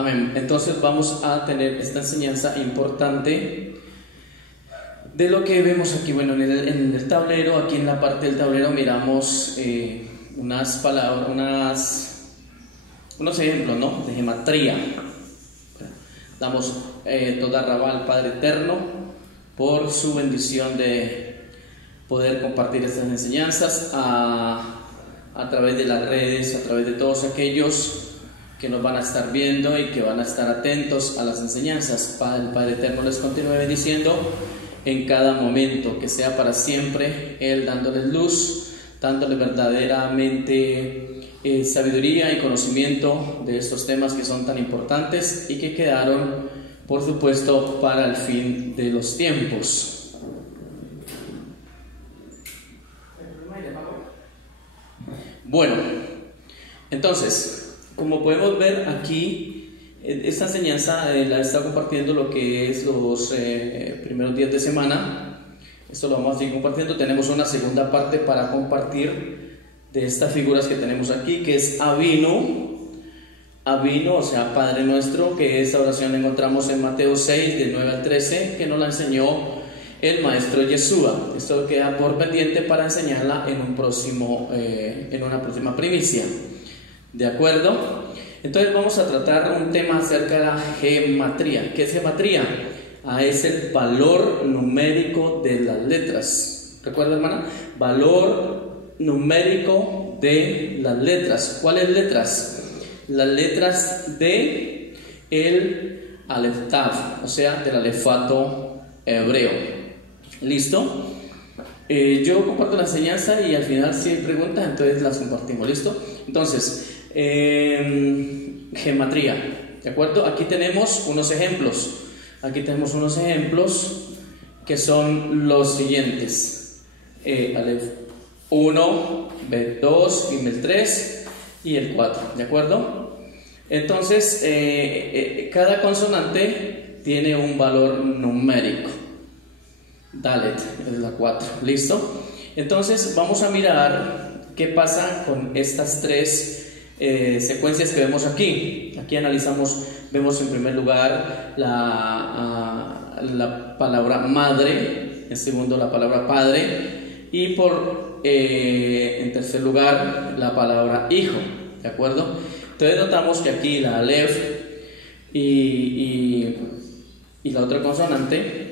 Amén. Entonces vamos a tener esta enseñanza importante de lo que vemos aquí. Bueno, en el tablero, aquí en la parte del tablero miramos unas palabras, unos ejemplos, ¿no?, de gematría. Damos toda rabá al Padre Eterno por su bendición de poder compartir estas enseñanzas a través de las redes, a través de todos aquellos que nos van a estar viendo y que van a estar atentos a las enseñanzas. El Padre Eterno les continúe bendiciendo en cada momento, que sea para siempre Él dándoles luz, dándoles verdaderamente sabiduría y conocimiento de estos temas que son tan importantes y que quedaron, por supuesto, para el fin de los tiempos. Bueno, entonces, como podemos ver aquí, esta enseñanza la he estado compartiendo lo que es los primeros días de semana. Esto lo vamos a ir compartiendo. Tenemos una segunda parte para compartir de estas figuras que tenemos aquí, que es Avinu, o sea, Padre Nuestro, que esta oración la encontramos en Mateo 6, del 9 al 13, que nos la enseñó el maestro Yeshua. Esto queda por pendiente para enseñarla en una próxima primicia. ¿De acuerdo? Entonces vamos a tratar un tema acerca de la gematría. ¿Qué es gematría? Es el valor numérico de las letras. ¿Recuerda, hermana? Valor numérico de las letras. ¿Cuáles letras? Las letras de el Aleph Tav, o sea, del alefato hebreo. ¿Listo? Yo comparto la enseñanza y al final, si hay preguntas, entonces las compartimos. ¿Listo? Entonces, gematría, ¿de acuerdo? Aquí tenemos unos ejemplos. Que son los siguientes: Aleph 1, Bet 2, Gimel 3 y el 4, ¿de acuerdo? Entonces, cada consonante tiene un valor numérico. Dalet es la 4, ¿listo? Entonces vamos a mirar qué pasa con estas tres secuencias que vemos aquí. Aquí vemos en primer lugar la palabra madre, en segundo la palabra padre y en tercer lugar la palabra hijo, ¿de acuerdo? Entonces notamos que aquí la Aleph y la otra consonante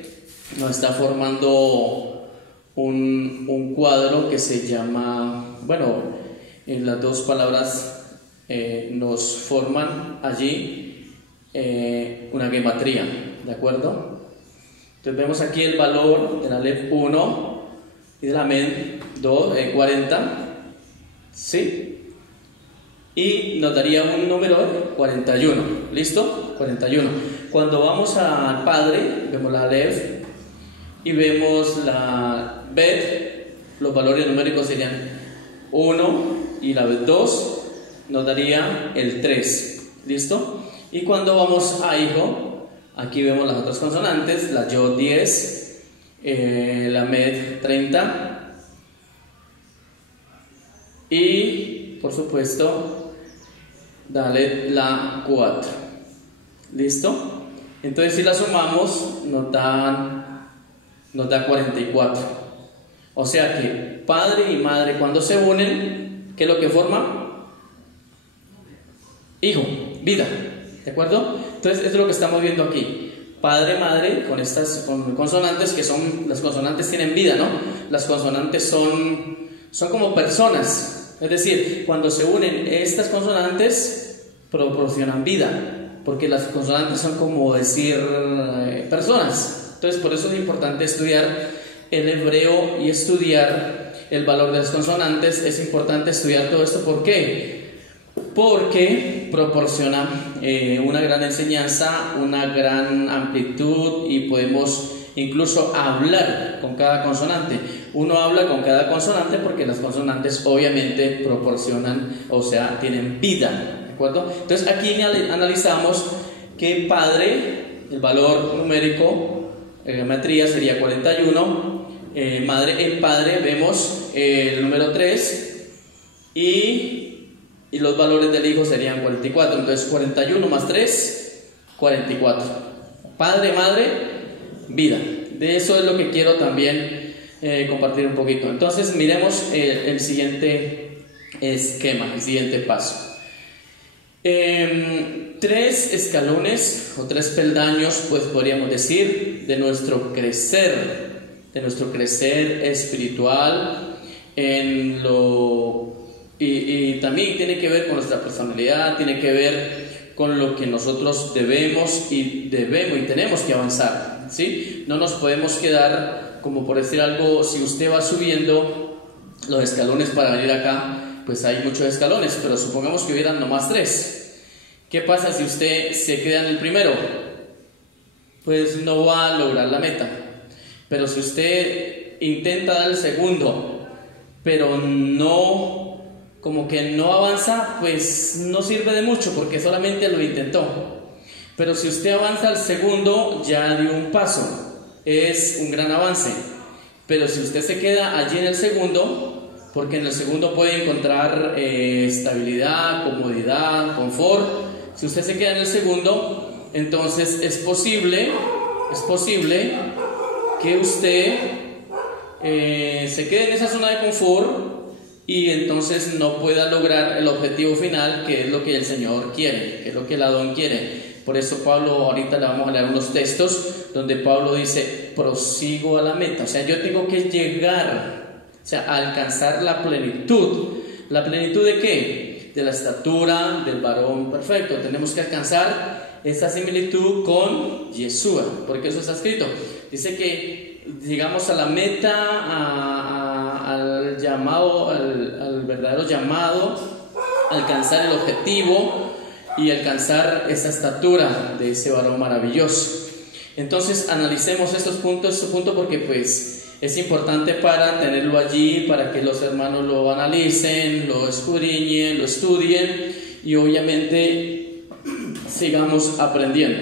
nos está formando un cuadro que se llama, en las dos palabras nos forman allí una gematría, ¿de acuerdo? Entonces vemos aquí el valor del Aleph 1 y del Amen 2, 40, ¿sí? Y nos daría un número 41, ¿listo? 41. Cuando vamos al Padre, vemos la Aleph y vemos la Bet, los valores numéricos serían 1 y la Bet 2 nos daría el 3, ¿listo? Y cuando vamos a hijo, aquí vemos las otras consonantes, la Yod 10, la Med 30 y por supuesto Dalet la 4, ¿listo? Entonces si la sumamos nos da 44. O sea que padre y madre, cuando se unen, ¿qué es lo que forma? Hijo, vida, ¿de acuerdo? Entonces eso es lo que estamos viendo aquí. Padre, madre, con consonantes que son, las consonantes tienen vida, ¿no? Las consonantes son como personas. Es decir, cuando se unen estas consonantes proporcionan vida, porque las consonantes son como decir personas. Entonces por eso es importante estudiar el hebreo y estudiar el valor de las consonantes. Es importante estudiar todo esto. ¿Por qué? Porque proporciona una gran enseñanza, una gran amplitud y podemos incluso hablar con cada consonante. Uno habla con cada consonante porque las consonantes obviamente proporcionan, o sea, tienen vida, ¿de acuerdo? Entonces aquí analizamos que padre, el valor numérico, gematría sería 41, madre, el padre vemos el número 3 y y los valores del Hijo serían 44. Entonces 41 más 3, 44. Padre, madre, vida. De eso es lo que quiero también compartir un poquito. Entonces miremos el siguiente esquema, el siguiente paso. 3 escalones o 3 peldaños, pues podríamos decir, de nuestro crecer espiritual y también tiene que ver con nuestra personalidad, tiene que ver con lo que nosotros debemos y tenemos que avanzar, ¿sí? No nos podemos quedar, como por decir algo, si usted va subiendo los escalones para venir acá, pues hay muchos escalones, pero supongamos que hubieran nomás 3. ¿Qué pasa si usted se queda en el primero? Pues no va a lograr la meta. Pero si usted intenta dar el segundo, pero no, como que no avanza, pues no sirve de mucho porque solamente lo intentó. Pero si usted avanza al segundo, ya dio un paso, es un gran avance. Pero si usted se queda allí en el segundo, porque en el segundo puede encontrar estabilidad, comodidad, confort. Si usted se queda en el segundo, entonces es posible que usted se quede en esa zona de confort y entonces no pueda lograr el objetivo final, que es lo que el Señor quiere, que es lo que el Adón quiere. Por eso Pablo, ahorita le vamos a leer unos textos donde Pablo dice: prosigo a la meta. O sea, yo tengo que llegar, o sea, a alcanzar la plenitud. ¿La plenitud de qué? De la estatura del varón perfecto. Tenemos que alcanzar esa similitud con Yeshua, porque eso está escrito. Dice que llegamos a la meta, al llamado, al verdadero llamado, alcanzar el objetivo y alcanzar esa estatura de ese varón maravilloso. Entonces analicemos estos puntos, porque pues es importante para tenerlo allí, para que los hermanos lo analicen, lo escudriñen, lo estudien y obviamente sigamos aprendiendo.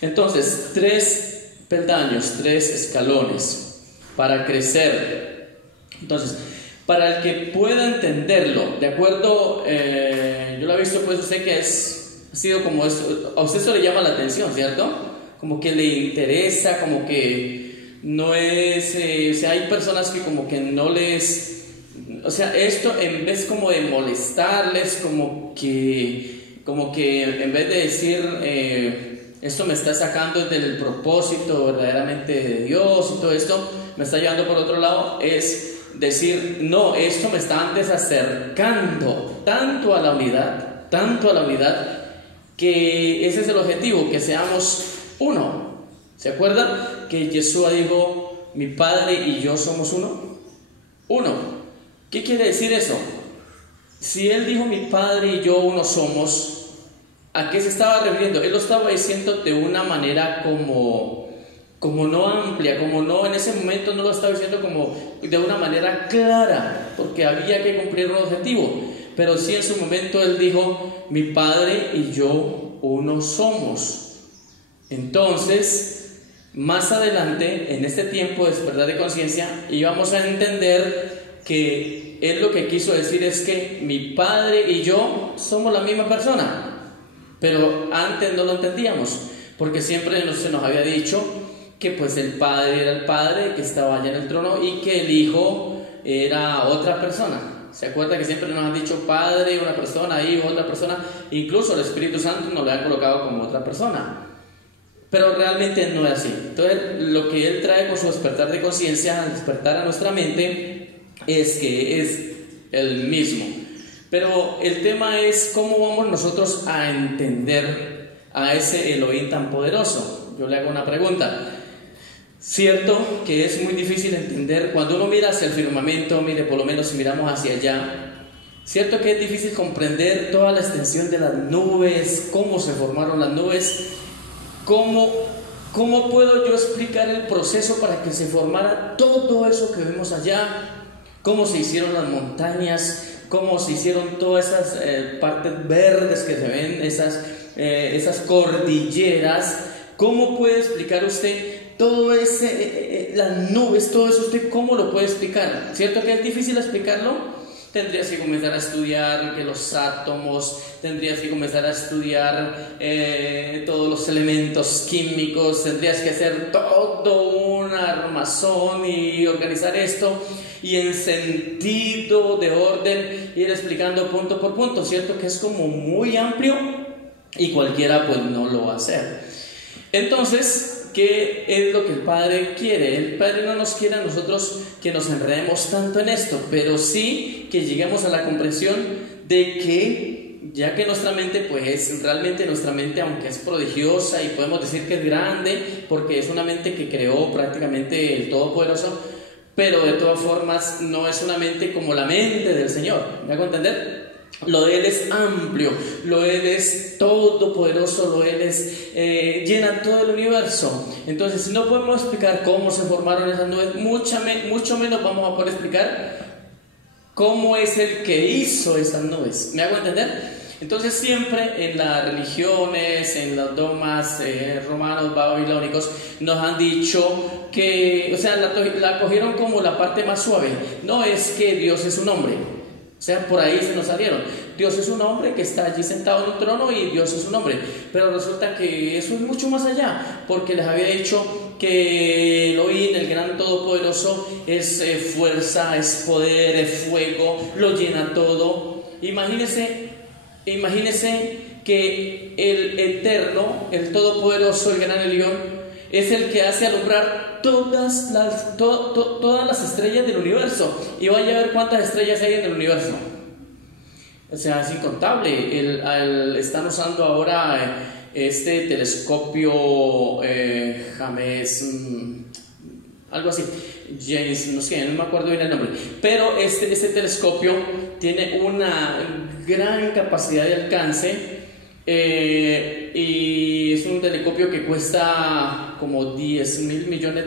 Entonces, 3 peldaños, 3 escalones para crecer. Entonces, para el que pueda entenderlo, de acuerdo, yo lo he visto, pues usted que ha sido como esto, a usted eso le llama la atención, ¿cierto? Como que le interesa, como que no es, o sea, hay personas que como que no les, o sea, esto en vez como de molestarles, como que en vez de decir, esto me está sacando del propósito verdaderamente de Dios y todo esto, me está llevando por otro lado, es decir, no, esto me está antes acercando tanto a la unidad, que ese es el objetivo, que seamos uno. ¿Se acuerdan que Yeshua dijo: mi Padre y yo somos uno? Uno. ¿Qué quiere decir eso? Si Él dijo: mi Padre y yo uno somos, ¿a qué se estaba refiriendo? Él lo estaba diciendo de una manera como no amplia, como no, en ese momento no lo estaba diciendo como de una manera clara, porque había que cumplir un objetivo. Pero sí, en su momento Él dijo: mi Padre y yo uno somos. Entonces, más adelante, en este tiempo de despertar de conciencia, íbamos a entender que Él lo que quiso decir es que mi Padre y yo somos la misma persona. Pero antes no lo entendíamos, porque siempre se nos había dicho que pues el Padre era el Padre que estaba allá en el trono y que el Hijo era otra persona. ¿Se acuerda que siempre nos han dicho Padre, una persona, Hijo, otra persona? Incluso el Espíritu Santo nos lo ha colocado como otra persona. Pero realmente no es así. Entonces, lo que Él trae con su despertar de conciencia, al despertar a nuestra mente, es que es el mismo. Pero el tema es cómo vamos nosotros a entender a ese Elohim tan poderoso. Yo le hago una pregunta. Cierto que es muy difícil entender cuando uno mira hacia el firmamento, mire, por lo menos si miramos hacia allá, cierto que es difícil comprender toda la extensión de las nubes, cómo se formaron las nubes. ¿Cómo puedo yo explicar el proceso para que se formara todo eso que vemos allá? ¿Cómo se hicieron las montañas? ¿Cómo se hicieron todas esas partes verdes que se ven, esas cordilleras? ¿Cómo puede explicar usted todo las nubes, todo eso? ¿Usted cómo lo puede explicar? ¿Cierto que es difícil explicarlo? tendrías que comenzar a estudiar que los átomos, tendrías que comenzar a estudiar todos los elementos químicos, tendrías que hacer todo un armazón y organizar esto y en sentido de orden ir explicando punto por punto, ¿cierto? Que es como muy amplio y cualquiera pues no lo va a hacer. Entonces, ¿qué es lo que el Padre quiere? El Padre no nos quiere a nosotros que nos enredemos tanto en esto, pero sí que lleguemos a la comprensión de que, ya que nuestra mente, pues realmente nuestra mente, aunque es prodigiosa y podemos decir que es grande, porque es una mente que creó prácticamente el Todopoderoso, pero de todas formas no es una mente como la mente del Señor. ¿Me hago entender? Lo de Él es amplio, lo de Él es todopoderoso, lo de Él es, llena todo el universo. Entonces, si no podemos explicar cómo se formaron esas nubes, mucho menos vamos a poder explicar cómo es el que hizo esas nubes. ¿Me hago entender? Entonces, siempre en las religiones, en los dogmas romanos, babilónicos, nos han dicho que, o sea, la cogieron como la parte más suave. No es que Dios es un hombre. O sea, por ahí se nos salieron. Dios es un hombre que está allí sentado en un trono y Dios es un hombre. Pero resulta que eso es mucho más allá, porque les había dicho que Elohim, el gran todopoderoso, es fuerza, es poder, es fuego, lo llena todo. Imagínense que el eterno, el todopoderoso, el gran Elión, es el que hace alumbrar todas las estrellas del universo. Y vaya a ver cuántas estrellas hay en el universo. O sea, es incontable. Están usando ahora este telescopio James, algo así, James, no sé, no me acuerdo bien el nombre. Pero este telescopio tiene una gran capacidad de alcance. Y es un telescopio que cuesta como $10,000 millones.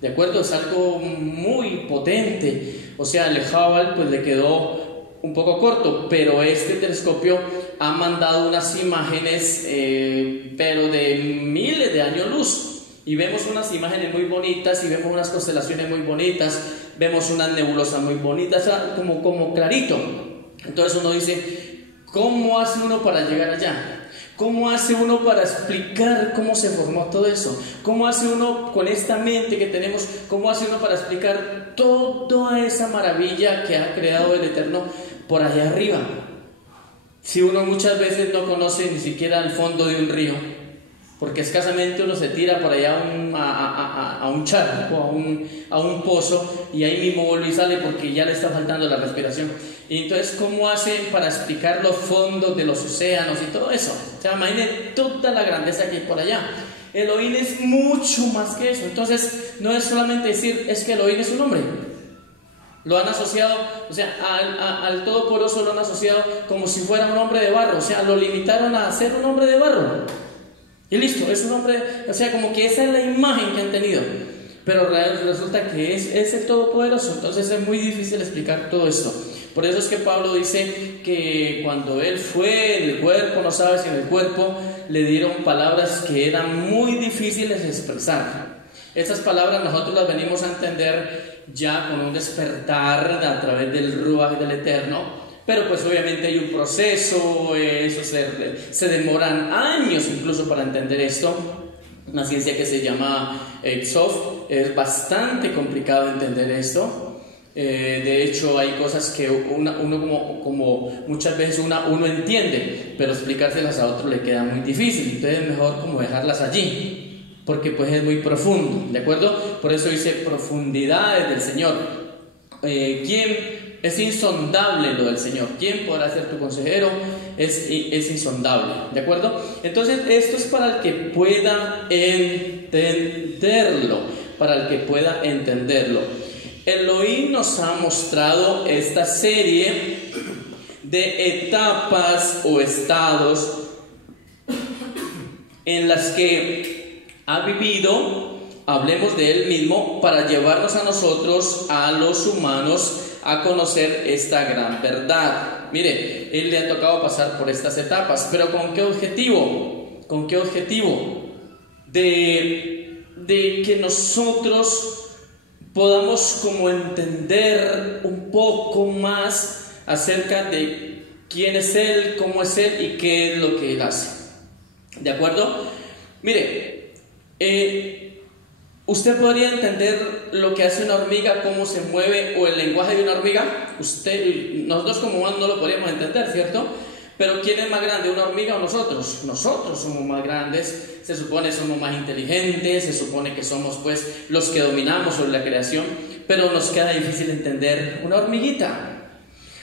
¿De acuerdo? Es algo muy potente. O sea, el Hubble pues le quedó un poco corto, pero este telescopio ha mandado unas imágenes, pero de miles de años luz. Y vemos unas imágenes muy bonitas, y vemos unas constelaciones muy bonitas, vemos unas nebulosas muy bonitas, o sea, como clarito. Entonces uno dice, ¿cómo hace uno para llegar allá? ¿Cómo hace uno para explicar cómo se formó todo eso? ¿Cómo hace uno con esta mente que tenemos? ¿Cómo hace uno para explicar toda esa maravilla que ha creado el Eterno por allá arriba? Si uno muchas veces no conoce ni siquiera el fondo de un río, porque escasamente uno se tira por allá a un charco, a un pozo, y ahí mismo vuelve y sale porque ya le está faltando la respiración. Y entonces, ¿cómo hacen para explicar los fondos de los océanos y todo eso? O sea, imaginen toda la grandeza que hay por allá. Elohim es mucho más que eso. Entonces, no es solamente decir, es que Elohim es un hombre. Lo han asociado, o sea, al Todopoderoso lo han asociado como si fuera un hombre de barro. O sea, lo limitaron a ser un hombre de barro. Y listo, es un hombre, o sea, como que esa es la imagen que han tenido. Pero resulta que es el Todopoderoso. Entonces es muy difícil explicar todo esto. Por eso es que Pablo dice que cuando él fue en el cuerpo, no sabe si en el cuerpo, le dieron palabras que eran muy difíciles de expresar. Estas palabras nosotros las venimos a entender ya con un despertar a través del Ruach del Eterno. Pero pues obviamente hay un proceso, eso se demoran años incluso para entender esto. Una ciencia que se llama Sof, es bastante complicado entender esto. De hecho hay cosas que uno como muchas veces uno entiende, pero explicárselas a otro le queda muy difícil. Entonces es mejor como dejarlas allí, porque pues es muy profundo, ¿de acuerdo? Por eso dice profundidades del Señor. ¿Quién? Es insondable lo del Señor. ¿Quién podrá ser tu consejero? Es insondable, ¿de acuerdo? Entonces esto es para el que pueda entenderlo, para el que pueda entenderlo. Elohim nos ha mostrado esta serie de etapas o estados en las que ha vivido, hablemos de Él mismo, para llevarnos a nosotros, a los humanos, a conocer esta gran verdad. Mire, Él le ha tocado pasar por estas etapas, pero ¿con qué objetivo? ¿Con qué objetivo? De que nosotros podamos como entender un poco más acerca de quién es Él, cómo es Él y qué es lo que Él hace. ¿De acuerdo? Mire, usted podría entender lo que hace una hormiga, cómo se mueve, o el lenguaje de una hormiga. Nosotros como humanos no lo podríamos entender, ¿cierto? Pero ¿quién es más grande, una hormiga o nosotros? Nosotros somos más grandes, se supone somos más inteligentes, se supone que somos pues los que dominamos sobre la creación, pero nos queda difícil entender una hormiguita.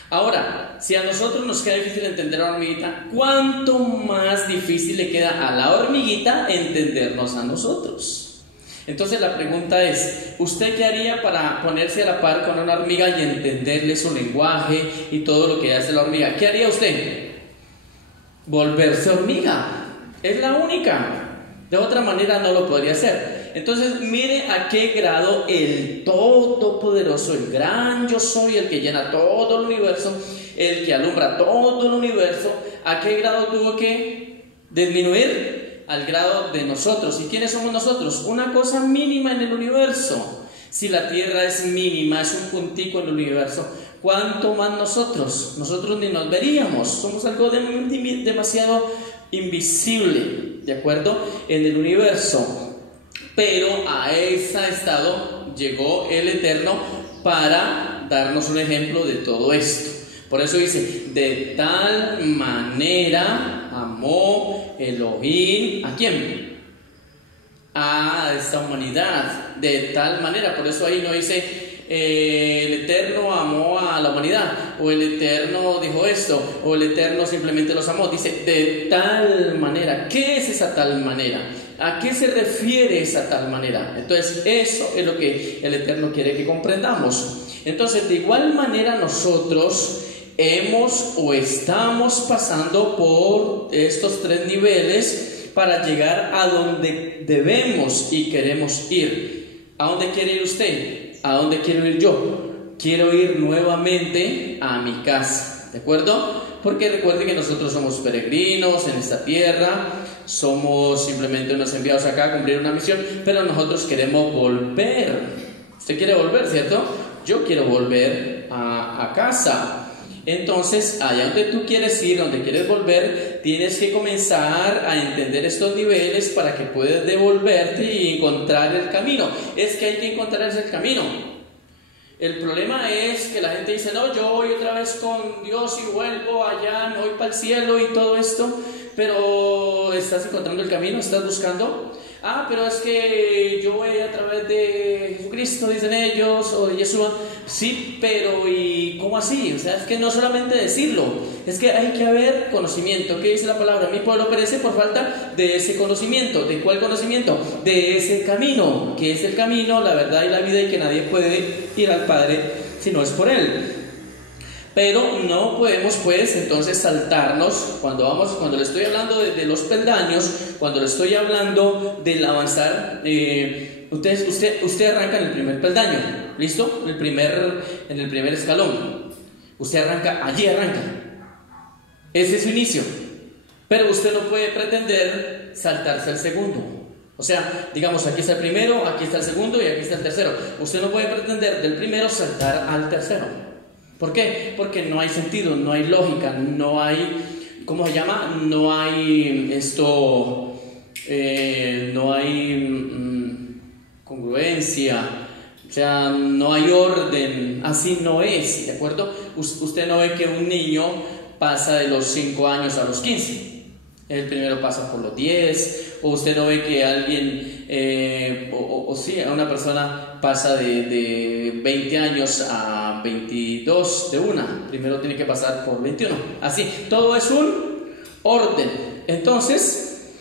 Ahora, si a nosotros nos queda difícil entender a la hormiguita, ¿cuánto más difícil le queda a la hormiguita entendernos a nosotros? Entonces la pregunta es, ¿usted qué haría para ponerse a la par con una hormiga y entenderle su lenguaje y todo lo que hace la hormiga? ¿Qué haría usted? Volverse hormiga. Es la única. De otra manera no lo podría hacer. Entonces mire a qué grado el Todopoderoso, el gran yo soy, el que llena todo el universo, el que alumbra todo el universo, a qué grado tuvo que disminuir, al grado de nosotros. ¿Y quiénes somos nosotros? Una cosa mínima en el universo. Si la Tierra es mínima, es un puntico en el universo, ¿cuánto más nosotros? Nosotros ni nos veríamos, somos algo demasiado invisible, ¿de acuerdo? En el universo. Pero a ese estado llegó el Eterno para darnos un ejemplo de todo esto. Por eso dice, de tal manera amó Elohim, ¿a quién? A esta humanidad, de tal manera. Por eso ahí no dice el Eterno amó a la humanidad, o el Eterno dijo esto, o el Eterno simplemente los amó. Dice de tal manera. ¿Qué es esa tal manera? ¿A qué se refiere esa tal manera? Entonces eso es lo que el Eterno quiere que comprendamos. Entonces de igual manera nosotros hemos o estamos pasando por estos tres niveles para llegar a donde debemos y queremos ir. ¿A dónde quiere ir usted? ¿A dónde quiero ir yo? Quiero ir nuevamente a mi casa, ¿de acuerdo? Porque recuerde que nosotros somos peregrinos en esta tierra, somos simplemente unos enviados acá a cumplir una misión, pero nosotros queremos volver. Usted quiere volver, ¿cierto? Yo quiero volver a casa. Entonces, allá donde tú quieres ir, donde quieres volver, tienes que comenzar a entender estos niveles para que puedas devolverte y encontrar el camino. Es que hay que encontrar ese camino. El problema es que la gente dice, no, yo voy otra vez con Dios y vuelvo allá, me voy para el cielo y todo esto, pero ¿estás encontrando el camino? ¿Estás buscando? Ah, pero es que yo voy a través de Jesucristo, dicen ellos, o de Yeshua. Sí, pero ¿y cómo así? O sea, es que no solamente decirlo, es que hay que haber conocimiento. ¿Qué dice la palabra? Mi pueblo perece por falta de ese conocimiento. ¿De cuál conocimiento? De ese camino, que es el camino, la verdad y la vida, y que nadie puede ir al Padre si no es por Él. Pero no podemos pues entonces saltarnos cuando le estoy hablando de los peldaños, cuando le estoy hablando del avanzar. Usted arranca en el primer peldaño, ¿listo? En el primer escalón. Usted arranca, allí arranca. Ese es su inicio. Pero usted no puede pretender saltarse al segundo. O sea, digamos, aquí está el primero, aquí está el segundo y aquí está el tercero. Usted no puede pretender del primero saltar al tercero. ¿Por qué? Porque no hay sentido, no hay lógica, no hay, ¿cómo se llama? No hay no hay congruencia, o sea, no hay orden, así no es, ¿de acuerdo? Usted no ve que un niño pasa de los 5 años a los 15. El primero pasa por los 10, o usted no ve que alguien, sí, una persona pasa de 20 años a 22 de una. Primero tiene que pasar por 21. Así, todo es un orden. Entonces,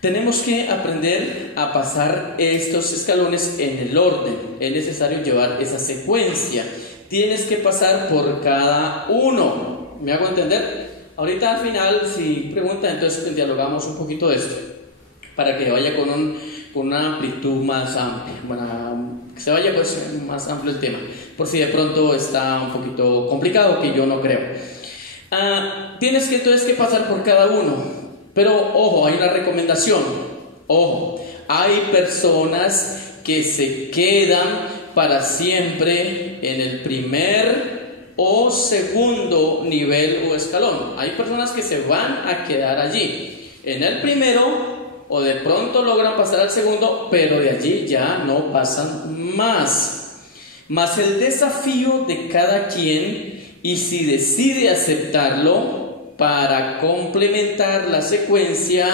tenemos que aprender a pasar estos escalones en el orden. Es necesario llevar esa secuencia. Tienes que pasar por cada uno. ¿Me hago entender? Ahorita al final, si preguntan, entonces dialogamos un poquito de esto, para que vaya con una amplitud más amplia, que se vaya pues más amplio el tema, por si de pronto está un poquito complicado, que yo no creo. Tienes que entonces que pasar por cada uno, pero ojo, hay una recomendación, ojo, hay personas que se quedan para siempre en el primer o segundo nivel o escalón. Hay personas que se van a quedar allí, en el primero, o de pronto logran pasar al segundo, pero de allí ya no pasan más. Mas el desafío de cada quien, y si decide aceptarlo para complementar la secuencia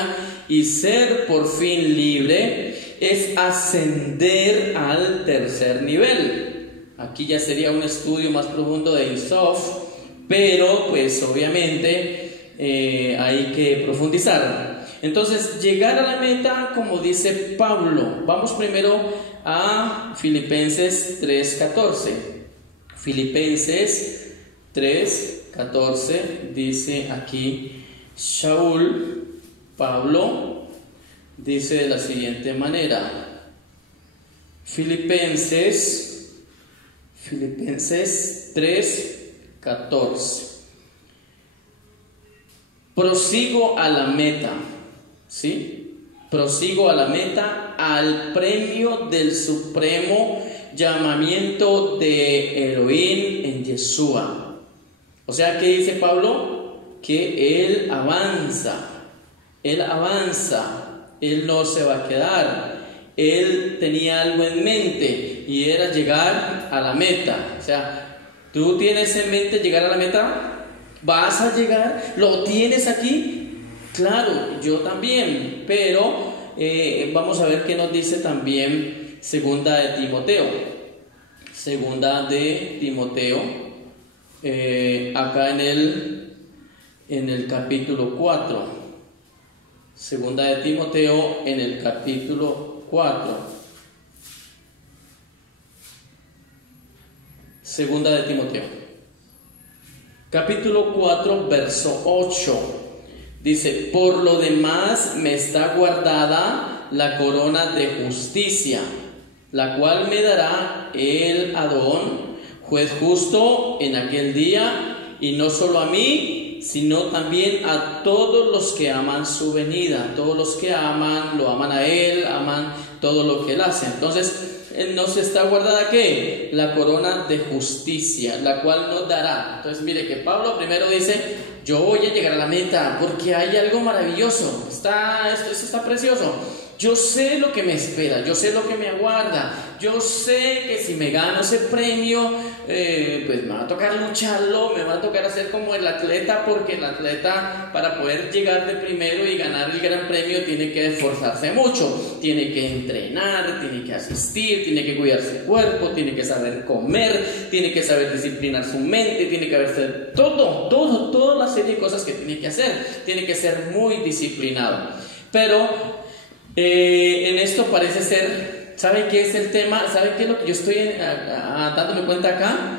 y ser por fin libre, es ascender al tercer nivel. Aquí ya sería un estudio más profundo de Ein Sof, pero pues obviamente hay que profundizar. Entonces, llegar a la meta, como dice Pablo. Vamos primero a Filipenses 3:14. Filipenses 3:14 dice aquí: Shaul, Pablo, dice de la siguiente manera. Filipenses 3:14. Prosigo a la meta, ¿sí? Prosigo a la meta, al premio del supremo llamamiento de Elohim en Yeshua. O sea, ¿qué dice Pablo? Que él avanza, él no se va a quedar. Él tenía algo en mente y era llegar a la meta. O sea, ¿tú tienes en mente llegar a la meta? ¿Vas a llegar? ¿Lo tienes aquí? Claro, yo también, pero vamos a ver qué nos dice también Segunda de Timoteo, acá en el capítulo 4. Segunda de Timoteo en el capítulo 4. Segunda de Timoteo, capítulo 4, verso 8. Dice: por lo demás me está guardada la corona de justicia, la cual me dará el Adón, juez justo, en aquel día, y no solo a mí, sino también a todos los que aman su venida. Todos los que aman, lo aman a Él, aman todo lo que Él hace. Entonces, nos está guardada ¿qué? La corona de justicia, la cual nos dará. Entonces, mire que Pablo primero dice: yo voy a llegar a la meta porque hay algo maravilloso. Esto está precioso. Yo sé lo que me espera, yo sé lo que me aguarda, yo sé que si me gano ese premio, pues me va a tocar lucharlo, me va a tocar hacer como el atleta, porque el atleta, para poder llegar de primero y ganar el gran premio, tiene que esforzarse mucho, tiene que entrenar, tiene que asistir, tiene que cuidar su cuerpo, tiene que saber comer, tiene que saber disciplinar su mente, tiene que hacer toda la serie de cosas que tiene que hacer, tiene que ser muy disciplinado. Pero en esto parece ser, ¿sabe qué es el tema? ¿Sabe qué es lo que yo estoy dándome cuenta acá?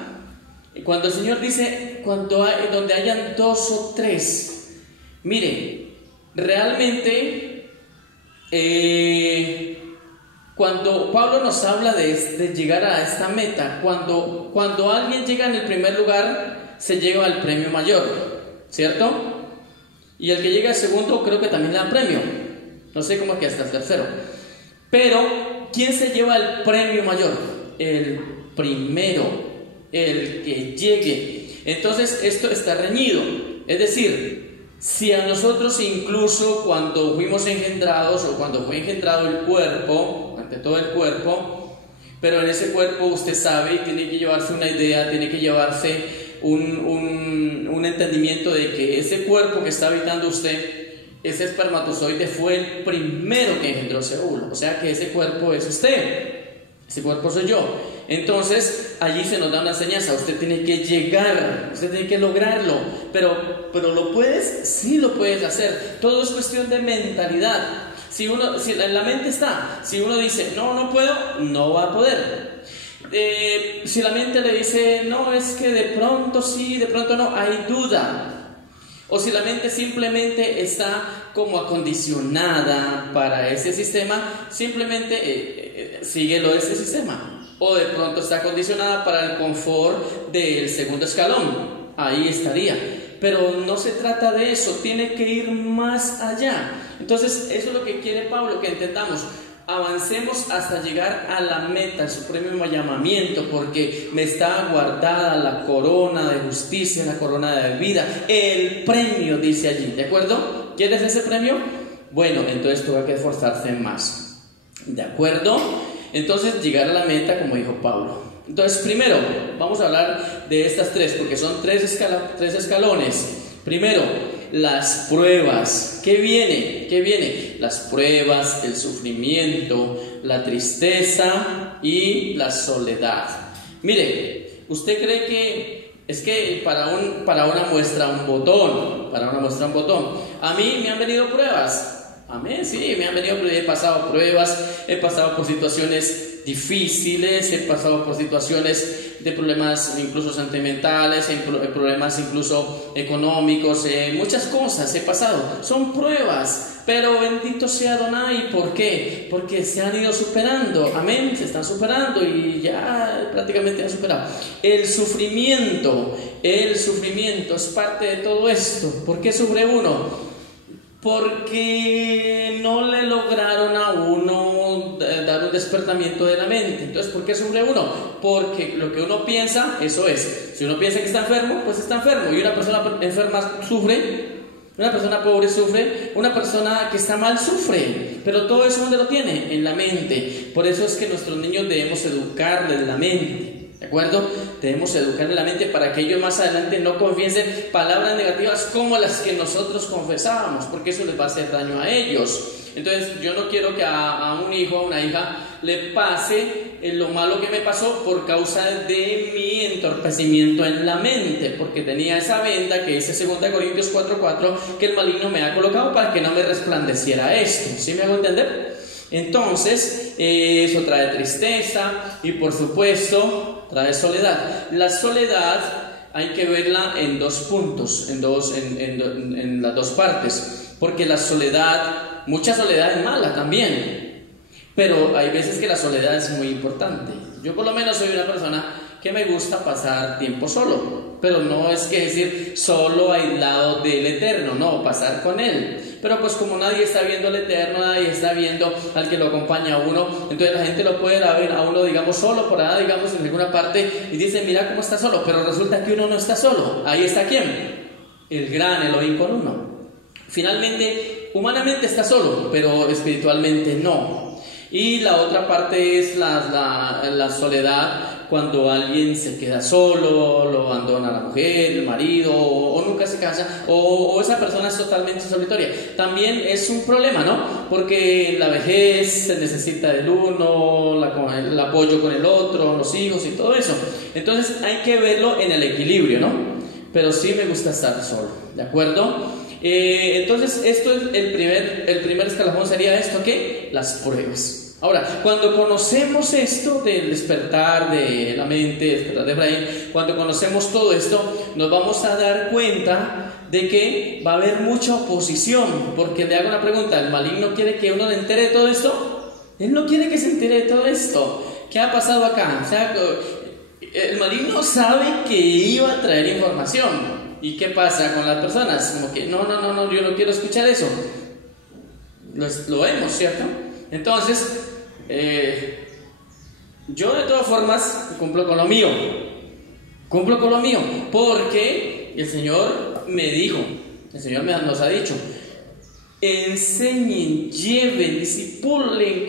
Cuando el Señor dice, donde hayan dos o tres, mire, realmente cuando Pablo nos habla de llegar a esta meta, cuando alguien llega en el primer lugar, se lleva al premio mayor, ¿cierto? Y el que llega al segundo, creo que también le dan premio. No sé cómo que hasta el tercero. Pero, ¿quién se lleva el premio mayor? El primero, el que llegue. Entonces, esto está reñido. Es decir, si a nosotros incluso cuando fuimos engendrados o cuando fue engendrado el cuerpo, ante todo el cuerpo, pero en ese cuerpo usted sabe y tiene que llevarse una idea, tiene que llevarse un entendimiento de que ese cuerpo que está habitando usted, ese espermatozoide fue el primero que engendró ese óvulo. O sea que ese cuerpo es usted, ese cuerpo soy yo. Entonces allí se nos da una enseñanza: usted tiene que llegar, usted tiene que lograrlo. Pero ¿lo puedes? Sí, lo puedes hacer. Todo es cuestión de mentalidad. Si en la mente está, si uno dice no puedo, no va a poder. Si la mente le dice no, es que de pronto sí, de pronto no, hay duda. O si la mente simplemente está como acondicionada para ese sistema, simplemente síguelo ese sistema. O de pronto está acondicionada para el confort del segundo escalón, ahí estaría. Pero no se trata de eso, tiene que ir más allá. Entonces, eso es lo que quiere Pablo, que entendamos. avancemos hasta llegar a la meta, el supremo llamamiento, porque me está guardada la corona de justicia, la corona de vida, el premio, dice allí, ¿de acuerdo? ¿Quieres ese premio? Bueno, entonces tuve que esforzarse más, ¿de acuerdo? Entonces llegar a la meta, como dijo Pablo. Entonces primero vamos a hablar de estas tres, porque son tres escalones. Primero, las pruebas. ¿Qué viene? ¿Qué viene? Las pruebas, el sufrimiento, la tristeza y la soledad. Mire, ¿usted cree que es que para una muestra un botón? Para una muestra un botón. A mí me han venido pruebas. Amén, sí, me han venido pruebas, he pasado pruebas, he pasado por situaciones difíciles, he pasado por situaciones de problemas incluso sentimentales, problemas incluso económicos, muchas cosas he pasado, son pruebas, pero bendito sea Adonai. ¿Por qué? Porque se han ido superando, amén, se están superando y ya prácticamente han superado. El sufrimiento es parte de todo esto. ¿Por qué sufre uno? Porque no le lograron a uno dar un despertamiento de la mente. Entonces, ¿por qué sufre uno? Porque lo que uno piensa, eso es. Si uno piensa que está enfermo, pues está enfermo. Y una persona enferma sufre, una persona pobre sufre, una persona que está mal sufre. Pero todo eso, ¿dónde lo tiene? En la mente. Por eso es que nuestros niños debemos educarles la mente. ¿De acuerdo? Debemos educarle la mente para que ellos más adelante no confiesen palabras negativas como las que nosotros confesábamos, porque eso les va a hacer daño a ellos. Entonces yo no quiero que a un hijo, a una hija le pase lo malo que me pasó por causa de mi entorpecimiento en la mente, porque tenía esa venda que dice 2 Corintios 4:4 que el maligno me ha colocado para que no me resplandeciera esto. ¿Sí me hago entender? Entonces eso trae tristeza y por supuesto trae soledad. La soledad hay que verla en dos puntos, en las dos partes, porque la soledad, mucha soledad es mala también, pero hay veces que la soledad es muy importante. Yo por lo menos soy una persona que me gusta pasar tiempo solo, pero no es que decir solo aislado del Eterno, no, pasar con Él. Pero pues como nadie está viendo al Eterno, nadie está viendo al que lo acompaña a uno, entonces la gente lo puede ver a uno, digamos, solo por allá, digamos, en alguna parte, y dice, mira cómo está solo, pero resulta que uno no está solo. Ahí está ¿quién? El gran Elohim con uno. Finalmente, humanamente está solo, pero espiritualmente no. Y la otra parte es la soledad, cuando alguien se queda solo, lo abandona la mujer, el marido, o nunca se casa, o esa persona es totalmente solitaria. También es un problema, ¿no? Porque en la vejez se necesita del uno, el apoyo con el otro, los hijos y todo eso. Entonces hay que verlo en el equilibrio, ¿no? Pero sí me gusta estar solo, ¿de acuerdo? Entonces esto es el primer escalafón, sería esto, ¿qué? Las pruebas. Ahora, cuando conocemos esto del despertar de la mente, despertar de Efraín, cuando conocemos todo esto, nos vamos a dar cuenta de que va a haber mucha oposición, porque le hago una pregunta, ¿el maligno quiere que uno se entere de todo esto? Él no quiere que se entere de todo esto. ¿Qué ha pasado acá? O sea, el maligno sabe que iba a traer información. ¿Y qué pasa con las personas? Como que no, yo no quiero escuchar eso. Lo vemos, ¿cierto? Entonces, yo de todas formas cumplo con lo mío, porque el Señor me dijo, el Señor nos ha dicho, enseñen, lleven, disipulen,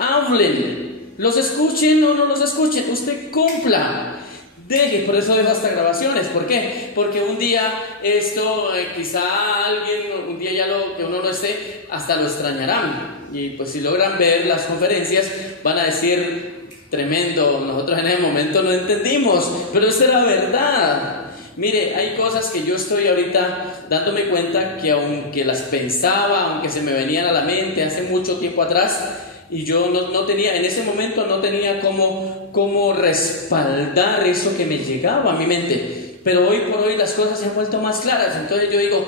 hablen, los escuchen o no los escuchen, usted cumpla. Deje, por eso dejo hasta grabaciones. ¿Por qué? Porque un día esto, quizá alguien, un día ya que uno no esté, hasta lo extrañarán. Y pues si logran ver las conferencias, van a decir, tremendo, nosotros en ese momento no entendimos, pero esa era verdad. Mire, hay cosas que yo estoy ahorita dándome cuenta que aunque las pensaba, aunque se me venían a la mente hace mucho tiempo atrás, y yo no tenía, en ese momento no tenía cómo respaldar eso que me llegaba a mi mente, pero hoy por hoy las cosas se han vuelto más claras. Entonces yo digo,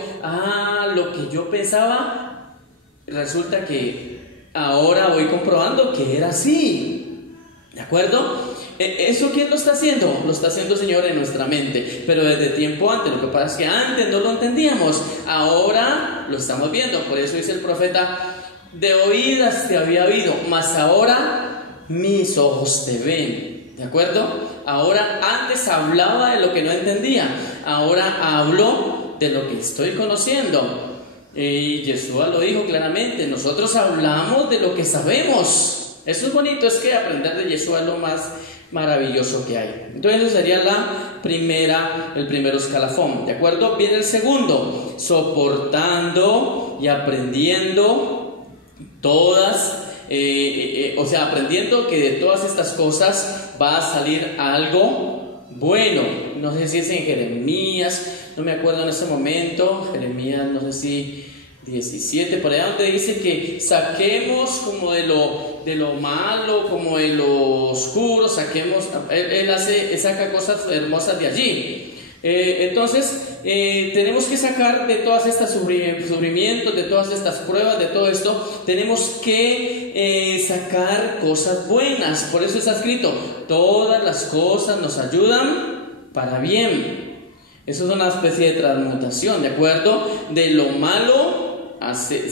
lo que yo pensaba, resulta que ahora voy comprobando que era así, ¿de acuerdo? ¿Eso quién lo está haciendo? Lo está haciendo el Señor en nuestra mente, pero desde tiempo antes. Lo que pasa es que antes no lo entendíamos, ahora lo estamos viendo. Por eso dice el profeta, de oídas te había oído, mas ahora mis ojos te ven. ¿De acuerdo? Ahora antes hablaba de lo que no entendía, ahora hablo de lo que estoy conociendo. Y Yeshua lo dijo claramente, nosotros hablamos de lo que sabemos. Eso es bonito, es que aprender de Yeshua es lo más maravilloso que hay. Entonces eso sería el primer escalafón, ¿de acuerdo? Viene el segundo, soportando y aprendiendo todas, aprendiendo que de todas estas cosas va a salir algo bueno. No sé si es en Jeremías, no me acuerdo en ese momento, Jeremías, no sé si 17, por allá donde dice que saquemos como de lo malo, como de lo oscuro, saquemos, él saca cosas hermosas de allí. Entonces tenemos que sacar de todas estas sufrimientos, de todas estas pruebas, de todo esto, tenemos que sacar cosas buenas. Por eso está escrito, todas las cosas nos ayudan para bien. Eso es una especie de transmutación, ¿de acuerdo? De lo malo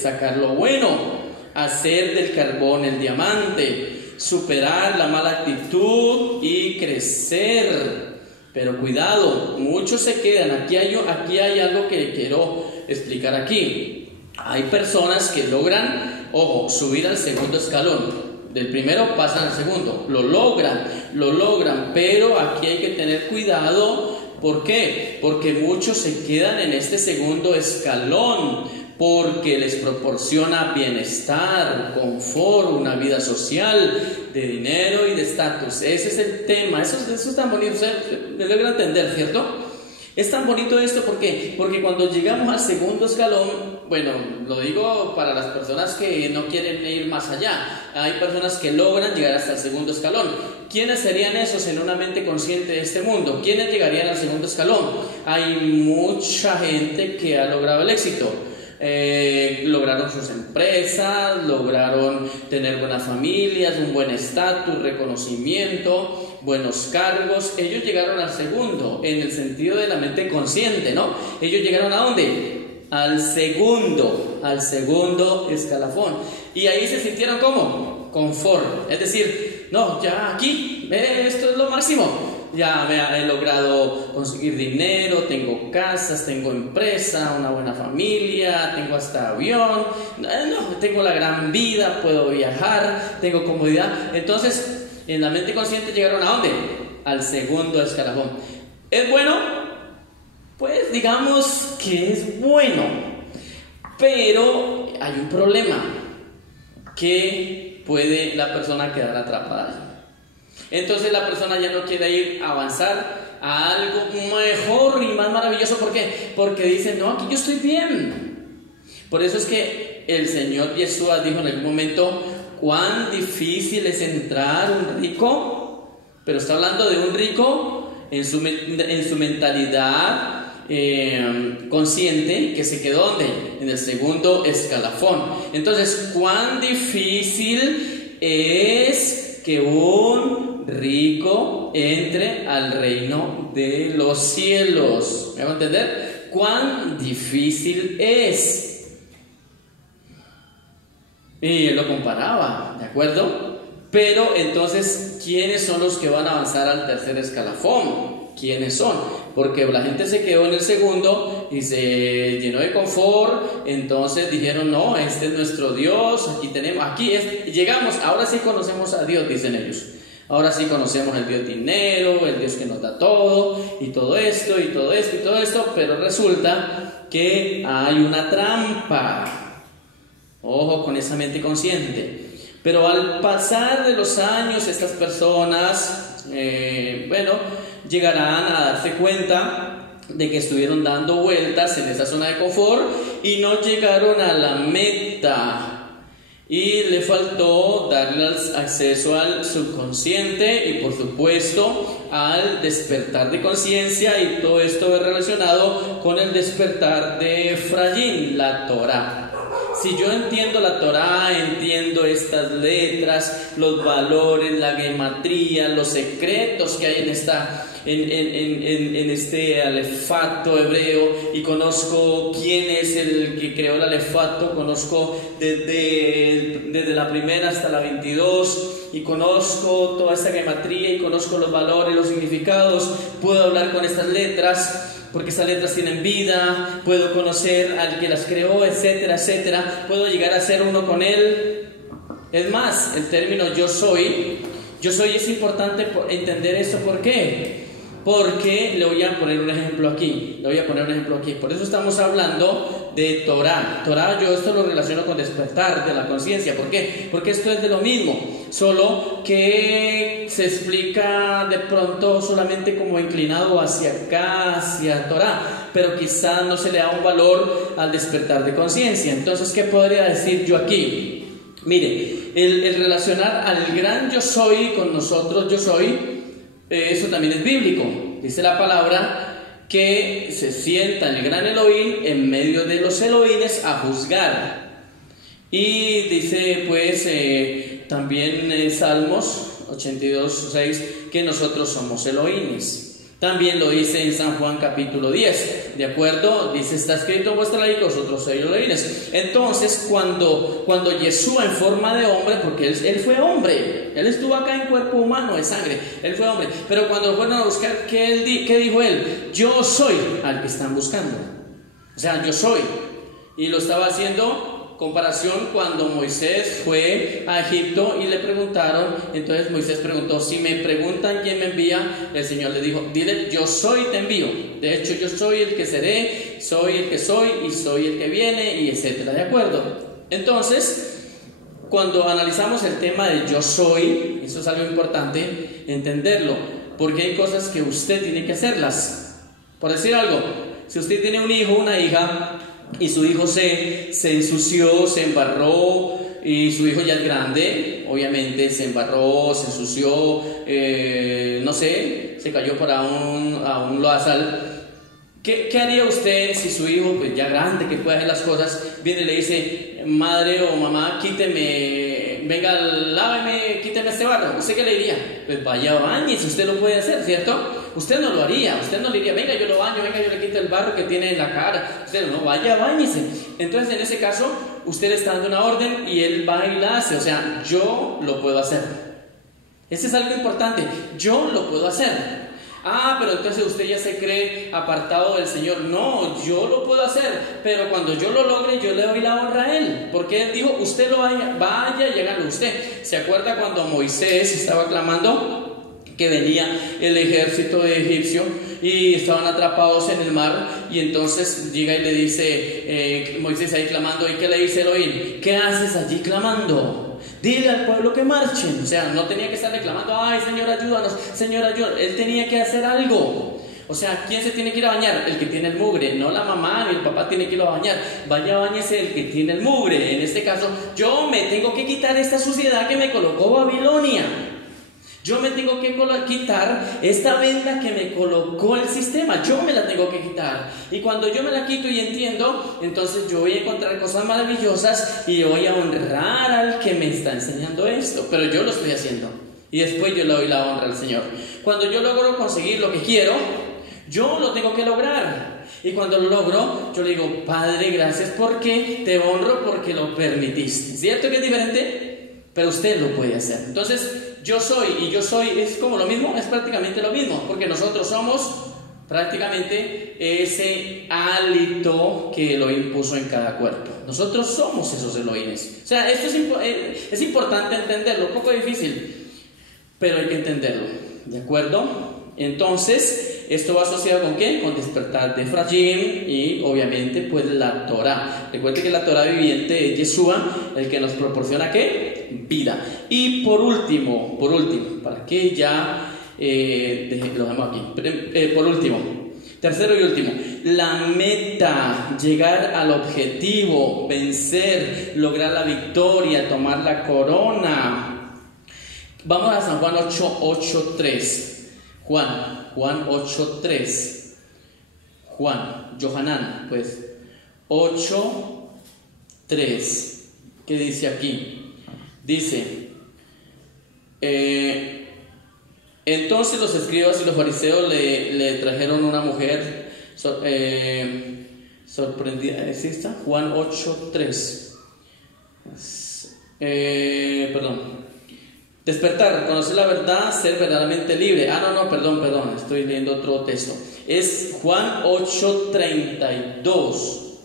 sacar lo bueno, hacer del carbón el diamante, superar la mala actitud y crecer. Pero cuidado, muchos se quedan. Aquí hay algo que quiero explicar aquí. Hay personas que logran, subir al segundo escalón. Del primero pasan al segundo, lo logran, pero aquí hay que tener cuidado. ¿Por qué? Porque muchos se quedan en este segundo escalón, porque les proporciona bienestar, confort, una vida social, de dinero y de estatus. Ese es el tema. Eso es tan bonito, me logra entender, ¿cierto? Es tan bonito esto porque cuando llegamos al segundo escalón, bueno, lo digo para las personas que no quieren ir más allá, hay personas que logran llegar hasta el segundo escalón. ¿Quiénes serían esos en una mente consciente de este mundo? ¿Quiénes llegarían al segundo escalón? Hay mucha gente que ha logrado el éxito. Lograron sus empresas, lograron tener buenas familias, un buen estatus, reconocimiento, buenos cargos. Ellos llegaron al segundo, en el sentido de la mente consciente, ¿no? Ellos llegaron ¿a dónde? Al segundo escalafón. Y ahí se sintieron ¿cómo? Confort. Es decir, no, ya aquí, esto es lo máximo. Ya he logrado conseguir dinero, tengo casas, tengo empresa, una buena familia, tengo hasta avión, tengo la gran vida, puedo viajar, tengo comodidad. Entonces, en la mente consciente llegaron ¿a dónde? Al segundo escalafón. ¿Es bueno? Pues digamos que es bueno, pero hay un problema, que puede la persona quedar atrapada. Entonces la persona ya no quiere ir a avanzar a algo mejor y más maravilloso. ¿Por qué? Porque dice, no, aquí yo estoy bien. Por eso es que el Señor Yeshua dijo en algún momento, cuán difícil es entrar un rico, pero está hablando de un rico en su mentalidad consciente, que se quedó ¿dónde? En el segundo escalafón. Entonces, cuán difícil es que un rico entre al reino de los cielos. ¿Me van a entender? ¿Cuán difícil es? Y él lo comparaba, ¿de acuerdo? Pero entonces, ¿quiénes son los que van a avanzar al tercer escalafón? ¿Quiénes son? Porque la gente se quedó en el segundo y se llenó de confort. Entonces dijeron, no, este es nuestro Dios, llegamos, ahora sí conocemos a Dios, dicen ellos. Ahora sí conocemos el Dios dinero, el Dios que nos da todo, y todo esto, y todo esto, y todo esto. Pero resulta que hay una trampa. Ojo con esa mente consciente. Pero al pasar de los años, estas personas, llegarán a darse cuenta de que estuvieron dando vueltas en esa zona de confort y no llegaron a la meta. Y le faltó darle acceso al subconsciente y por supuesto al despertar de conciencia, y todo esto es relacionado con el despertar de Efraín, la Torá. Si yo entiendo la Torá, entiendo estas letras, los valores, la gematría, los secretos que hay en este alefato hebreo y conozco quién es el que creó el alefato, conozco desde la primera hasta la 22 y conozco toda esta gematría y conozco los valores, los significados, puedo hablar con estas letras porque estas letras tienen vida, puedo conocer al que las creó, etcétera, etcétera, puedo llegar a ser uno con él. Es más, el término yo soy es importante entender esto. ¿Por qué? Porque le voy a poner un ejemplo aquí, por eso estamos hablando de Torah. Torah, yo esto lo relaciono con despertar de la conciencia. ¿Por qué? Porque esto es de lo mismo, solo que se explica de pronto solamente como inclinado hacia acá, hacia Torah, pero quizás no se le da un valor al despertar de conciencia. Entonces, ¿qué podría decir yo aquí? Mire, el relacionar al gran yo soy con nosotros, yo soy, eso también es bíblico. Dice la palabra que se sienta el gran Elohim en medio de los Elohines a juzgar. Y dice pues también en Salmos 82:6 que nosotros somos Elohines. También lo dice en San Juan capítulo 10, ¿de acuerdo? Dice, está escrito en vuestra ley que vosotros sois Elohines. Entonces, cuando Yeshua en forma de hombre, porque él fue hombre, él estuvo acá en cuerpo humano de sangre, él fue hombre, pero cuando fueron a buscar, ¿qué dijo él? Yo soy al que están buscando. O sea, yo soy. Y lo estaba haciendo comparación cuando Moisés fue a Egipto y le preguntaron. Entonces Moisés preguntó, si me preguntan quién me envía, el Señor le dijo, dile, yo soy, te envío. De hecho, yo soy el que seré, soy el que soy y soy el que viene, y etcétera, ¿de acuerdo? Entonces, cuando analizamos el tema de yo soy, eso es algo importante entenderlo, porque hay cosas que usted tiene que hacerlas. Por decir algo, si usted tiene un hijo, una hija, y su hijo se ensució, se embarró, y su hijo ya es grande, obviamente se embarró, se ensució, no sé, se cayó a un lodazal. ¿Qué haría usted si su hijo, pues ya grande, que puede hacer las cosas, viene y le dice, madre o mamá, quíteme, venga, láveme, quíteme este barro? ¿Usted qué le diría? Pues vaya, bañese, usted lo puede hacer, ¿cierto? Usted no lo haría, usted no le diría, venga, yo lo baño, venga, yo le quito el barro que tiene en la cara. Usted no, vaya, bañese. Entonces, en ese caso, usted le está dando una orden y él va y la hace. O sea, yo lo puedo hacer. Ese es algo importante, yo lo puedo hacer. Ah, pero entonces usted ya se cree apartado del Señor. No, yo lo puedo hacer, pero cuando yo lo logre, yo le doy la honra a Él, porque Él dijo, usted lo vaya y hágalo usted. ¿Se acuerda cuando Moisés estaba clamando que venía el ejército egipcio y estaban atrapados en el mar? Y entonces llega y le dice Moisés ahí clamando, ¿y qué le dice Elohim? ¿Qué haces allí clamando? Dile al pueblo que marchen. O sea, no tenía que estar reclamando, ay, Señor, ayúdanos, Señor, ayúdanos. Él tenía que hacer algo. O sea, ¿quién se tiene que ir a bañar? El que tiene el mugre, no la mamá ni el papá tiene que ir a bañar. Vaya, bañese el que tiene el mugre. En este caso, yo me tengo que quitar esta suciedad que me colocó Babilonia. Yo me tengo que quitar esta venda que me colocó el sistema. Yo me la tengo que quitar. Y cuando yo me la quito y entiendo, entonces yo voy a encontrar cosas maravillosas y voy a honrar al que me está enseñando esto. Pero yo lo estoy haciendo. Y después yo le doy la honra al Señor. Cuando yo logro conseguir lo que quiero, yo lo tengo que lograr. Y cuando lo logro, yo le digo, Padre, gracias porque te honro porque lo permitiste. ¿Cierto que es diferente? Pero usted lo puede hacer. Entonces, yo soy y yo soy es como lo mismo, es prácticamente lo mismo, porque nosotros somos prácticamente ese hálito que Elohim puso en cada cuerpo. Nosotros somos esos Elohines. O sea, esto es importante entenderlo, un poco difícil, pero hay que entenderlo, ¿de acuerdo? Entonces, esto va asociado ¿con qué? Con despertar de Efraín y obviamente pues la Torah. Recuerde que la Torah viviente es Yeshua, el que nos proporciona ¿qué? Vida. Y por último, para que ya lo dejamos aquí. Por último, tercero y último, la meta, llegar al objetivo, vencer, lograr la victoria, tomar la corona. Vamos a San Juan 8:3. Juan 8:3. Yohanan, pues 8:3. ¿Qué dice aquí? Dice, Entonces los escribas y los fariseos le trajeron una mujer sorprendida. ¿Es esta? Juan 8:3. Perdón. Despertar, conocer la verdad, ser verdaderamente libre. Perdón, estoy leyendo otro texto. Es Juan 8:32.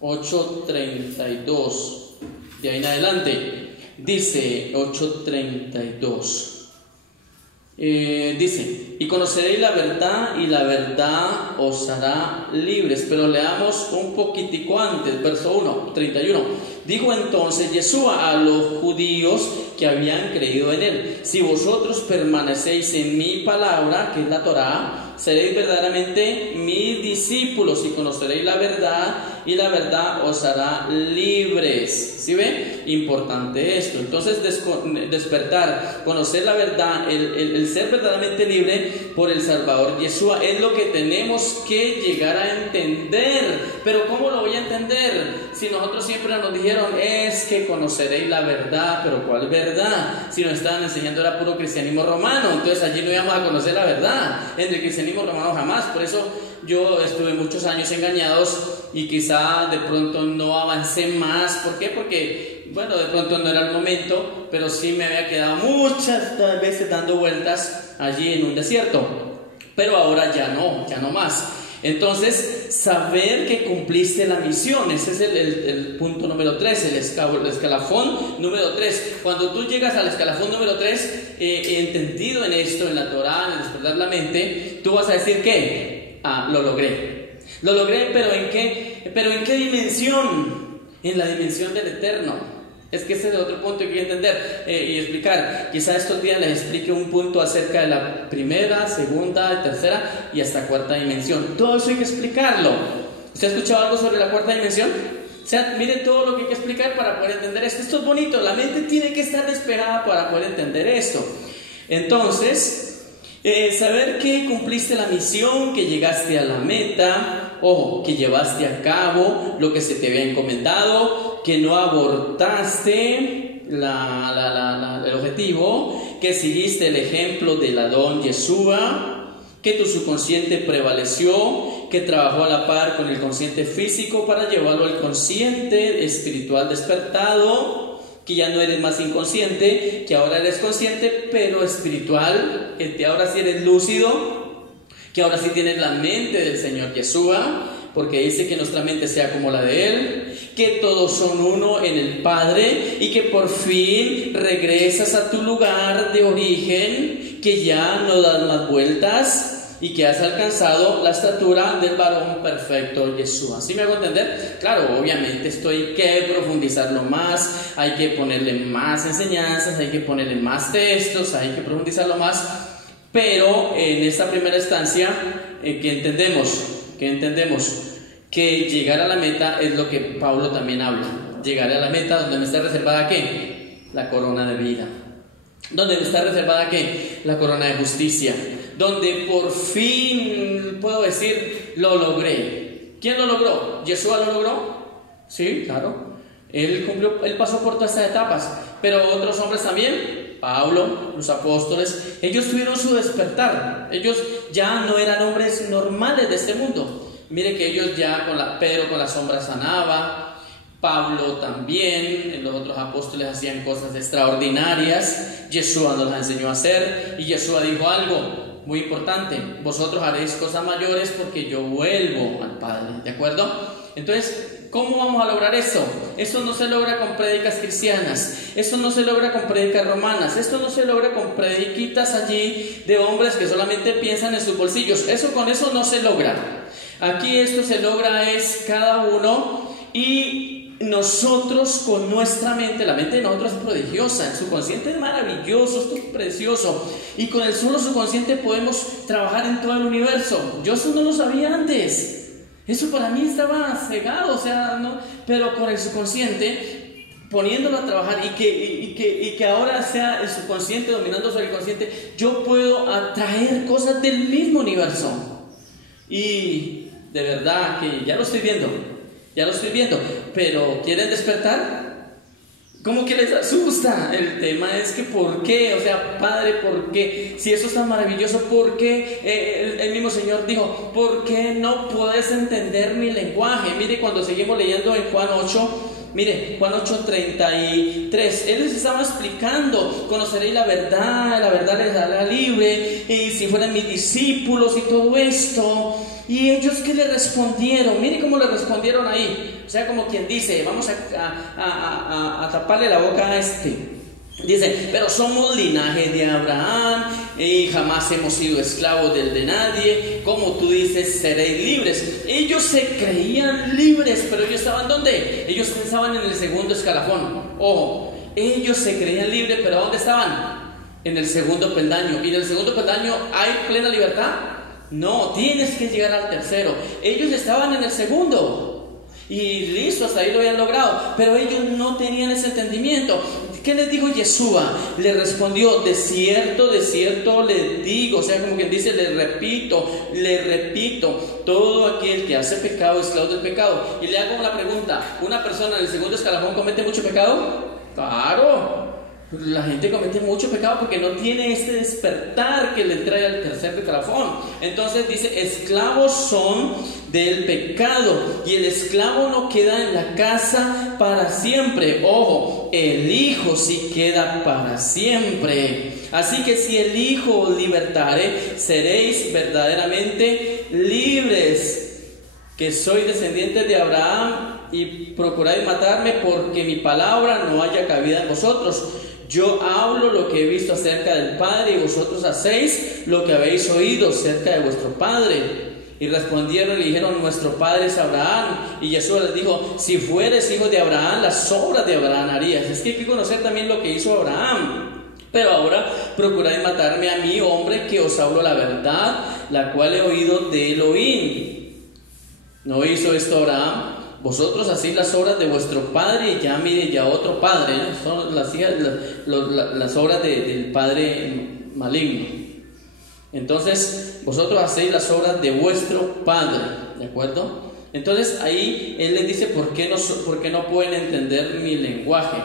8:32. De ahí en adelante. Dice 8:32. Dice, y conoceréis la verdad y la verdad os hará libres. Pero leamos un poquitico antes, verso 1:31. Dijo entonces Yeshua a los judíos que habían creído en él: si vosotros permanecéis en mi palabra, que es la Torá, seréis verdaderamente mis discípulos y conoceréis la verdad y la verdad os hará libres. ¿Sí ve? Importante esto. Entonces despertar, conocer la verdad, el ser verdaderamente libre por el Salvador Yeshua es lo que tenemos que llegar a entender. Pero ¿cómo lo voy a entender? Si nosotros siempre nos dijeron es que conoceréis la verdad, pero ¿cuál verdad? Si nos estaban enseñando era puro cristianismo romano, entonces allí no íbamos a conocer la verdad. En el cristianismo romano jamás. Por eso yo estuve muchos años engañados y quizá de pronto no avancé más. ¿Por qué? Porque, bueno, de pronto no era el momento, pero sí me había quedado muchas veces dando vueltas allí en un desierto. Pero ahora ya no más. Entonces, saber que cumpliste la misión, ese es el punto número 3, el escalafón número 3. Cuando tú llegas al escalafón número 3, entendido en esto, en la Torá, en despertar la mente, tú vas a decir ¿qué? Lo logré. Lo logré, ¿pero en qué? ¿Pero en qué dimensión? En la dimensión del eterno. Es que ese es el otro punto que hay que entender y explicar. Quizá estos días les explique un punto acerca de la primera, segunda, tercera y hasta cuarta dimensión. Todo eso hay que explicarlo. ¿Usted ha escuchado algo sobre la cuarta dimensión? O sea, miren todo lo que hay que explicar para poder entender esto. Esto es bonito, la mente tiene que estar despejada para poder entender esto. Entonces, saber que cumpliste la misión, que llegaste a la meta, ojo, que llevaste a cabo lo que se te había encomendado, que no abortaste el objetivo, que seguiste el ejemplo del Adón Yeshua, que tu subconsciente prevaleció, que trabajó a la par con el consciente físico para llevarlo al consciente espiritual despertado, que ya no eres más inconsciente, que ahora eres consciente pero espiritual, que ahora sí eres lúcido, que ahora sí tienes la mente del Señor Yeshua, porque dice que nuestra mente sea como la de Él, que todos son uno en el Padre y que por fin regresas a tu lugar de origen, que ya no das más vueltas y que has alcanzado la estatura del varón perfecto Yeshua. ¿Sí me hago entender? Claro, obviamente esto hay que profundizarlo más, hay que ponerle más enseñanzas, hay que ponerle más textos, hay que profundizarlo más, pero en esta primera instancia que entendemos que llegar a la meta es lo que Pablo también habla. Llegaré a la meta donde me está reservada ¿qué? La corona de vida. Donde me está reservada ¿qué? La corona de justicia. Donde por fin puedo decir lo logré. ¿Quién lo logró? ¿Yeshua lo logró? Sí, claro. Él pasó por todas estas etapas. Pero otros hombres también, Pablo, los apóstoles, ellos tuvieron su despertar. Ellos ya no eran hombres normales de este mundo. Mire que ellos ya, Pedro con la sombra sanaba, Pablo también, los otros apóstoles hacían cosas extraordinarias, Yeshua nos las enseñó a hacer, y Yeshua dijo algo muy importante: vosotros haréis cosas mayores porque yo vuelvo al Padre, ¿de acuerdo? Entonces, ¿cómo vamos a lograr eso? Eso no se logra con prédicas cristianas, eso no se logra con prédicas romanas, esto no se logra con prediquitas allí de hombres que solamente piensan en sus bolsillos. Con eso no se logra. Aquí esto se logra es cada uno, y nosotros con nuestra mente, la mente de nosotros es prodigiosa, el subconsciente es maravilloso, esto es precioso, y con el solo subconsciente podemos trabajar en todo el universo. Yo eso no lo sabía antes, eso para mí estaba cegado, pero con el subconsciente, poniéndolo a trabajar y que ahora sea el subconsciente dominando sobre el consciente, yo puedo atraer cosas del mismo universo. Y de verdad que ya lo estoy viendo, pero ¿quieren despertar? como que les asusta. El tema es que ¿por qué? O sea, Padre, ¿por qué? Si eso es tan maravilloso, ¿por qué? El mismo Señor dijo, ¿por qué no puedes entender mi lenguaje? Mire, cuando seguimos leyendo en Juan 8, mire, Juan 8:33, Él les estaba explicando, conoceréis la verdad les hará libre, y si fueran mis discípulos y todo esto. Y ellos, ¿qué le respondieron? Mire cómo le respondieron ahí. O sea, como quien dice, vamos a taparle la boca a este. Dice, pero somos linaje de Abraham y jamás hemos sido esclavos de nadie. Como tú dices, seréis libres. Ellos se creían libres, pero ellos estaban ¿dónde? Ellos pensaban en el segundo escalafón. Ojo, ellos se creían libres, pero ¿dónde estaban? En el segundo peldaño. ¿Y en el segundo peldaño hay plena libertad? No, tienes que llegar al tercero. Ellos estaban en el segundo y listo, hasta ahí lo habían logrado, pero ellos no tenían ese entendimiento. ¿Qué les dijo Yeshua? Le respondió, de cierto les digo, o sea, como quien dice, le repito, todo aquel que hace pecado es esclavo del pecado. Y le hago una pregunta, ¿una persona en el segundo escalafón comete mucho pecado? Claro. La gente comete mucho pecado porque no tiene este despertar que le trae al tercer escalafón. Entonces dice, esclavos son del pecado, y el esclavo no queda en la casa para siempre. Ojo, el Hijo sí queda para siempre. Así que si el Hijo os libertare, seréis verdaderamente libres. Que soy descendiente de Abraham y procuráis matarme, porque mi palabra no haya cabida en vosotros. Yo hablo lo que he visto acerca del Padre, y vosotros hacéis lo que habéis oído acerca de vuestro Padre. Y respondieron y le dijeron, nuestro Padre es Abraham. Y Jesús les dijo, si fueres hijo de Abraham, las obras de Abraham harías. Es que hay que conocer también lo que hizo Abraham. Pero ahora procuráis matarme a mí, hombre, que os hablo la verdad, la cual he oído de Elohim. ¿No hizo esto Abraham? Vosotros hacéis las obras de vuestro padre, y ya mire, ya otro padre, ¿no? Son las obras del padre maligno. Entonces, vosotros hacéis las obras de vuestro padre, ¿de acuerdo? Entonces, ahí él les dice, ¿por qué no pueden entender mi lenguaje?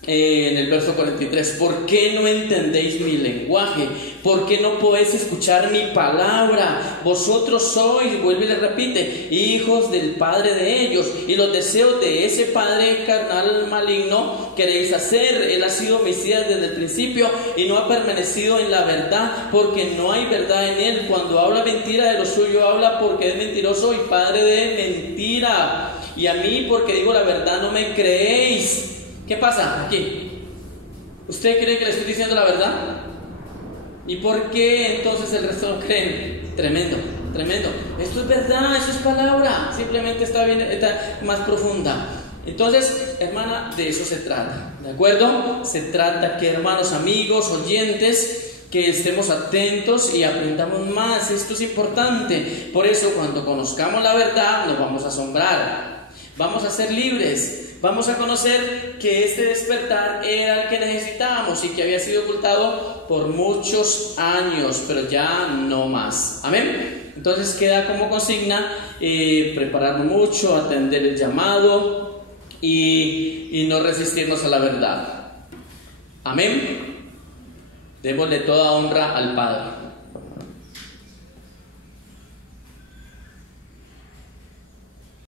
En el verso 43, ¿por qué no entendéis mi lenguaje? ¿Por qué no podéis escuchar mi palabra? Vosotros sois, vuelve y le repite, hijos del padre de ellos, y los deseos de ese padre carnal maligno queréis hacer. Él ha sido homicida desde el principio y no ha permanecido en la verdad, porque no hay verdad en él. Cuando habla mentira, de lo suyo habla, porque es mentiroso y padre de mentira. Y a mí, porque digo la verdad, no me creéis. ¿Qué pasa aquí? ¿Usted cree que le estoy diciendo la verdad? ¿Y por qué entonces el resto no creen? Tremendo. Esto es verdad, esto es palabra. Simplemente está más profunda. Entonces, hermana, de eso se trata, ¿de acuerdo? Se trata que, hermanos, amigos, oyentes, que estemos atentos y aprendamos más. Esto es importante. Por eso, cuando conozcamos la verdad, nos vamos a asombrar. Vamos a ser libres. Vamos a conocer que este despertar era el que necesitábamos y que había sido ocultado por muchos años, pero ya no más. Amén. Entonces queda como consigna prepararnos mucho, atender el llamado y no resistirnos a la verdad. Amén. Démosle toda honra al Padre.